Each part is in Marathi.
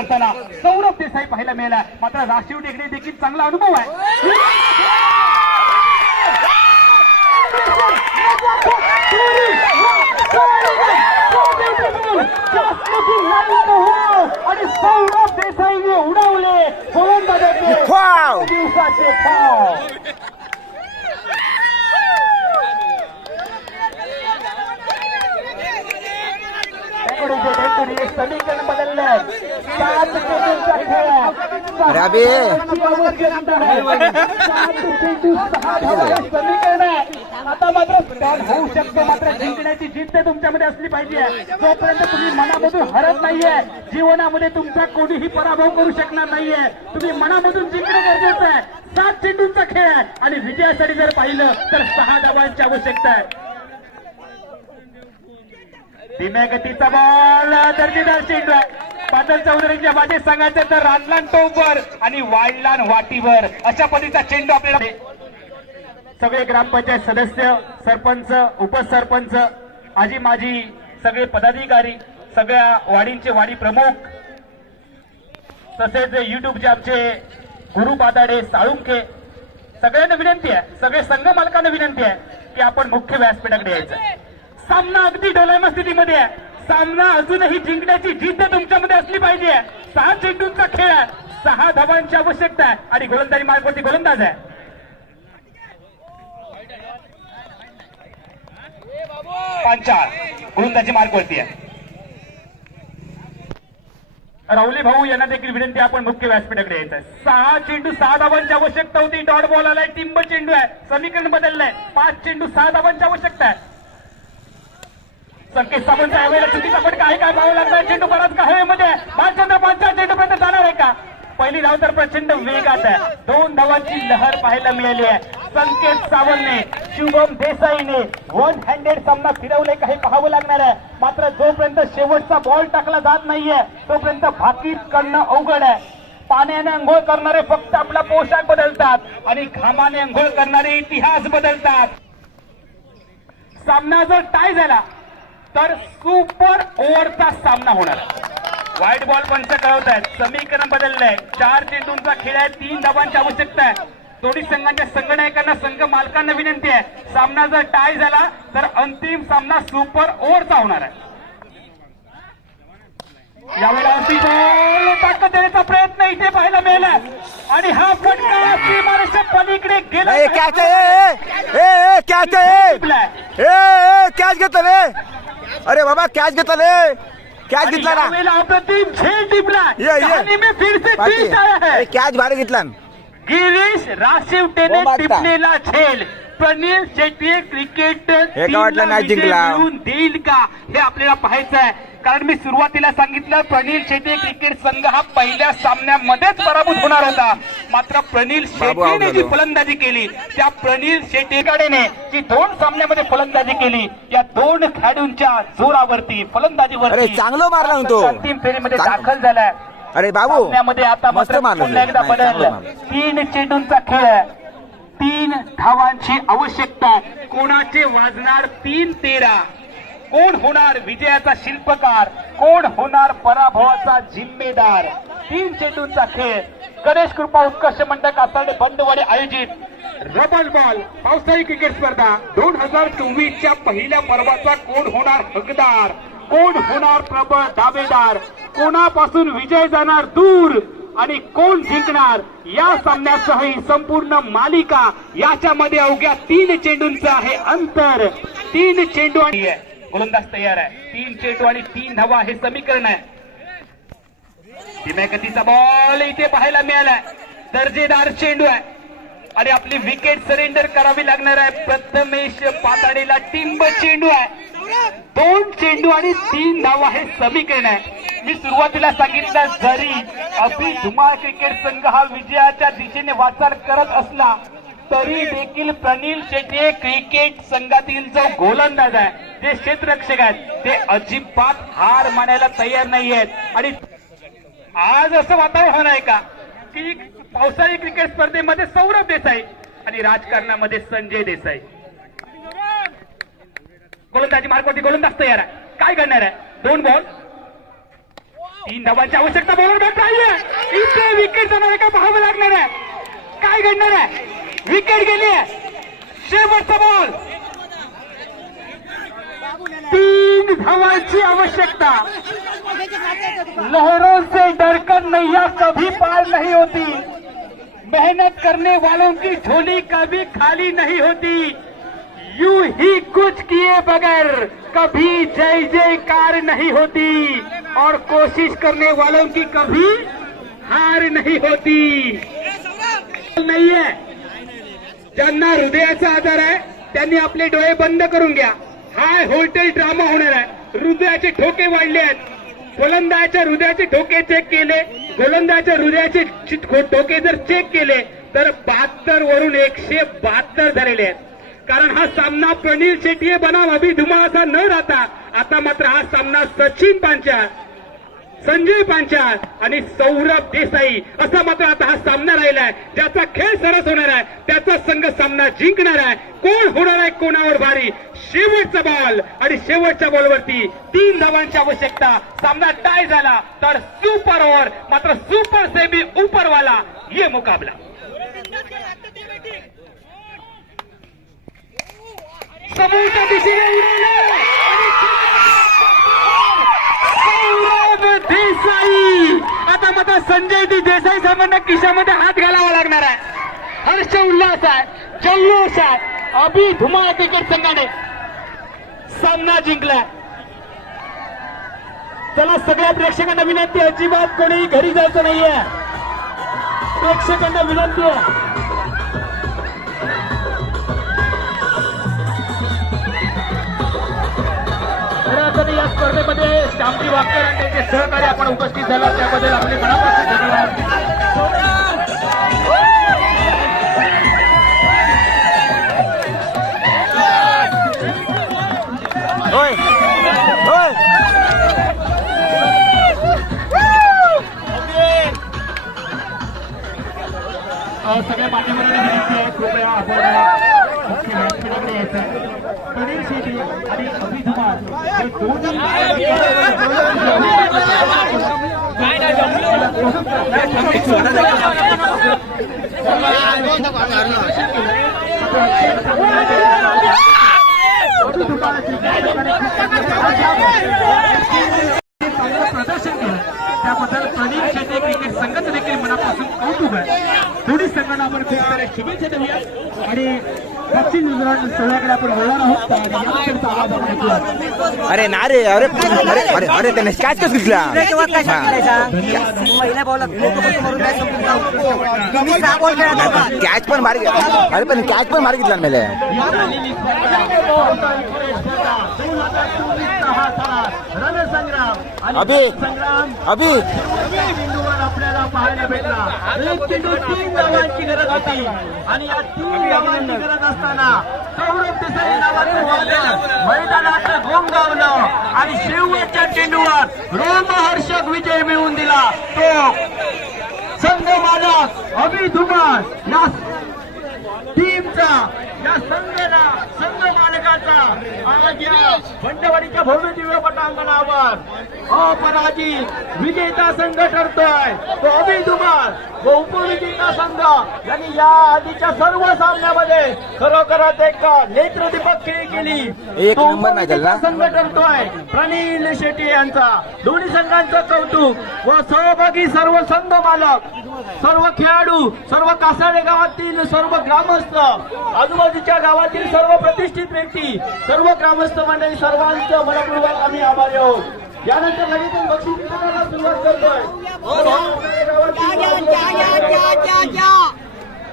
करताना सौरभ देसाई पाहायला मिळाला. मात्र राशीव टेकडे देखील चांगला अनुभव आहे. आणि सौरभ देसाईने उडवले! दिवसाचे फाव. समीकरण बदललं सात चेंडूंचा खेळ आहे. अरे अबे. सहाची आवश्यकता आहे. सात चेंडू सहा धावांचे समीकरण आहे आता मात्र स्टॅन होऊ शकतो मात्र जिंकण्याची जिद्द तुमच्यामध्ये असली पाहिजे जोपर्यंत तुम्ही मनामधून हरत नाहीये जीवनामध्ये तुमचा कोणीही पराभव करू शकणार नाहीये तुम्ही मनामधून जिंकणं गरजेचं आहे सात चेंडूंचा खेळ आहे आणि विजयासाठी जर पाहिलं तर सहा धावांची आवश्यकता आहे धीम्या गतीचा बॉल दर्जेदार चेंडू आहे बादल चौधरीच्या बाजी सांगायचं तर रानलान टोपवर आणि वाढलान वाटीवर. अशा पद्धतीचा चेंडू आपल्याला सगळे ग्रामपंचायत सदस्य सरपंच उपसरपंच आजी माजी सगळे पदाधिकारी सगळ्या वाडींचे वाडी प्रमुख तसेच युट्यूबचे आमचे गुरु बादाडे साळुंके सगळ्यांना विनंती आहे सगळे संघ मालकांना विनंती आहे की आपण मुख्य व्यासपीठाकडे यायचं सामना अगदी डोलायमा स्थितीमध्ये आहे. सामना अजूनही जिंकण्याची जिद्द तुमच्यामध्ये असली पाहिजे. सहा चेंडूंचा खेळ आहे. सहा धावांची आवश्यकता आहे. आणि गोलंदाजी मार्गवरती गोलंदाज आहे. पंचाळ गोलंदाजी मार्गवरती आहे. राहुली भाऊ यांना देखील विनंती आपण मुख्य व्यासपीठाकडे यायचं आहे. सहा चेंडू सहा धावांची आवश्यकता होती. डॉट बॉल आलाय टिंब चेंडू आहे. समीकरण बदललंय. पाच चेंडू सहा धावांची आवश्यकता आहे. संकेत सावंत यावेळेला चुकीचा फटका काय काय पाहावं लागणार? चेंडू परत का? हवेमध्ये भालचंद्र चेंडूपर्यंत जाणार आहे का? पहिली धाव तर प्रचंड वेगात आहे. दोन धावांची लहर पाहायला मिळाली आहे. संकेत सावंतने शुभम देसाईने वन हँडेड सामना फिरवले काही पाहावं लागणार आहे. मात्र जोपर्यंत शेवटचा बॉल टाकला जात नाहीये तोपर्यंत भाकीत करणं अवघड आहे. पाण्याने अंघोळ करणारे फक्त आपला पोशाख बदलतात आणि घामाने अंघोळ करणारे इतिहास बदलतात. सामना जर टाय झाला तर सुपर ओव्हरचा सामना होणार आहे. व्हाईट बॉल पंच कळवत आहेत समीकरण बदललंय चार चेंडूंचा खेळ आहे. तीन धावांची आवश्यकता आहे. दोन्ही संघांच्या संघनायकांना संघ मालकांना विनंती आहे. सामना जर टाय झाला तर अंतिम सामना सुपर ओव्हरचा होणार आहे. अंतिम बॉल ताकद देण्याचा प्रयत्न इथे पाहायला मिळाला. आणि हा फटका सीमारेषा पलीकडे गेला. कॅच आहे. कॅच घेतलं रे. अरे बाबा कॅच घेतला रे कॅच घेतला ना यावेळेला अप्रतिम झेल टिपला ये, ये. कहानी में फिर से पाटी. ट्विस्ट आया है अरे कॅच भारी घेतला गिरीश राशिवटेने हो, मागता. टिपलेला झेल प्रनील शेट्टी क्रिकेट हे का वाटलं टीमला नाही विजय जिंकला? मिळवून देईल का हे आपल्याला पाहायचं आहे कारण मी सुरुवातीला सांगितलं प्रनील शेट्टी क्रिकेट संघ हा पहिल्या सामन्यामध्येच पराभूत होणार होता मात्र प्रनील शेट्टीने जी. फलंदाजी केली त्या प्रनील शेट्टीकडेने जी दोन सामन्यामध्ये फलंदाजी केली या दोन खेळाडूंच्या जोरावरती फलंदाजीवरती अरे, चांगलं मारला ना तो. अंतिम फेरीमध्ये दाखल झालाय अरे बाबू सामन्यामध्ये आता मात्र पुन्हा एकदा बदल. तीन चेंडूंचा खेळ आहे. तीन धावांची आवश्यकता. कोणाचे वाजणार तीन तेरा कोण होणार विजयाचा शिल्पकार? कोण होणार पराभवाचा जिम्मेदार? तीन चेंडूंचा खेळ. गणेश कृपा उत्कर्ष मंडळ कासारडे बंडवाडे आयोजित. रबल बॉल पावसाळी क्रिकेट स्पर्धा. दोन हजार चोवीसच्या पहिल्या पर्वाचा कोण होणार हकदार? कोण होणार प्रबळ दावेदार? कोणापासून विजय जाणार दूर? आणि कोण जिंकणार? या सामन्यासह ही संपूर्ण मालिका याच्यामध्ये अवघ्या तीन चेंडूंचं आहे अंतर. तीन चेंडू आणि गोलंदाज तयार आहे. तीन चेंडू आणि तीन धावा हे समीकरण आहे. धीम्या गतीचा बॉल इथे पाहायला मिळालाय दर्जेदार चेंडू आहे. आणि आपली विकेट सरेंडर करावी लागणार आहे. प्रथमेश पाताडेला टिंब चेंडू आहे. दोन चेंडू आणि तीन धावा हे समीकरण आहे. मी सुरुवातीला सांगितलं जरी अभि धुमाळ क्रिकेट संघ हा विजयाच्या दिशेने वाटचाल करत असला तरी देखील प्रनील शेट्टी क्रिकेट संघातील जो गोलंदाज आहे जे क्षेत्ररक्षक आहेत ते अजिबात हार मानायला तयार नाही आहेत आणि आज असं वातावरण आहे का? की पावसाळी क्रिकेट स्पर्धेमध्ये सौरभ देसाई आणि राजकारणामध्ये संजय देसाई. गोलंदाजी मार्गवरती गोलंदाज तयार आहे. काय करणार आहे? दोन बॉल तीन धावांची आवश्यकता बॉलर बॅट नाहीये इथे विकेट जाणार आहे का पाहावं लागणार आहे? काय घडणार आहे? विकेट गेली आहे शेवटचा बॉल तीन धावांची आवश्यकता. लहरों से डरकर नैया कभी पार नहीं होती. मेहनत करने वालों की झोली कभी खाली नहीं होती. यूँ ही कुछ किए बगैर कभी जय जयकार नहीं होती. और कोशिश करने वालों की कभी हार नहीं होती. नहीं आहे ज्यांना हृदयाचा आजार आहे त्यांनी आपले डोळे बंद करून घ्या. हाय होटेल ड्रामा होणार आहे. हृदयाचे ठोके वाढले आहेत. गोलंदाच्या हृदयाचे ठोके चेक केले. गोलंदाच्या हृदयाचे ठोके जर चेक केले तर बहात्तर वरून एकशे बहात्तर झालेले आहेत. कारण हा सामना प्रणील शेट्टीये बनाव अभिधुमा असा न राहता. आता मात्र हा सामना सचिन पांच्या संजय पांचाळ आणि सौरभ देसाई असा मात्र आता हा सामना राहिला आहे ज्याचा खेळ सरस होणार आहे त्याचा संघ सामना जिंकणार आहे. कोण होणार आहे कोणावर भारी? शेवटचा बॉल आणि शेवटच्या बॉलवरती तीन धावांची आवश्यकता. सामना टाय झाला तर सुपर ओव्हर मात्र सुपर सेमी उपरवाला ये मुकाबला. समोरच्या दिशेने उडवलं आणि सौरभ देसाई आता संजय टी देसाई साहेबांना खिशामध्ये हात घालावा लागणार आहे. हर्ष उल्हास आहे जल्लोष आहे. अभि धुमाळ क्रिकेट संघाने सामना जिंकला त्याला सगळ्या प्रेक्षकांना विनंती अजिबात कोणी घरी जायचं नाहीये. प्रेक्षकांना विनंती आहे. स्पर्धेमध्ये श्यामजी वाकर आणि त्यांचे सहकारी आपण उपस्थित झाला. त्याबद्दल आपले मनापासून धन्यवाद. होय. होय. अ, सगळ्या मान्यवरांना विनंती आहे कृपया आपण मुख्य शेट्टी आणि अभि हे प्रदर्शन केलं. त्याबद्दल प्रणीत शेटे क्रिकेट संघाचं देखील मनापासून कौतुक आहे. संघांना आपण खूप साऱ्या शुभेच्छा देऊया. आणि दक्षिण न्यूझीलंड सोहळ्याकडे आपण वळणार आहोत. अरे ना रे अरे अरे अरे अरे त्याने कॅच कसं घेतला? काय कॅच पण भारी अरे पण कॅच पण भारी घेतला मेले. रणसंग्राम अभि संग्राम अभि. बिंदूवर आपल्याला पाहायला भेटला. एक चेंडू तीन धावांची गरज होती. आणि या तीन धावांची गरज असताना सौरभ देसाई नावाचं वादळ मैदानात गोंगावलं आणि शेवटच्या चेंडूवर रोमहर्षक विजय मिळवून दिला. तो संघ मालक अभि धुमाळ या टीमचा या संघाला संघ मालकाचा बंडवाडीच्या भव्य दिव्य पटांगणावर. अपराजित विजेता संघ ठरतोय. तो अभिधुमार व उपविजेता संघ यांनी या आधीच्या सर्व सामन्यामध्ये खरोखरच एक नेत्रदीपक खेळी केली. एक तो नंबर नाही झाला. उपविजेता संघ ठरतोय. प्रणील शेट्टी यांचा. दोन्ही संघांचं कौतुक व सहभागी सर्व संघ मालक सर्व खेळाडू सर्व कासाडे गावातील सर्व ग्रामस्थ आजूबाजूच्या गावातील सर्व प्रतिष्ठित व्यक्ती सर्व ग्रामस्थ मंडळी सर्वांचं मनपूर्वक आम्ही आभारी आहोत. यानंतर लगेच बक्षीस वितरणाला सुरुवात करतोय.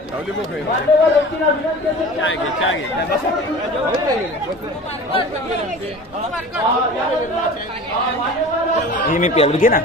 मान्यवर व्यक्तींना विनंती असेल की हे मी पेल घे ना.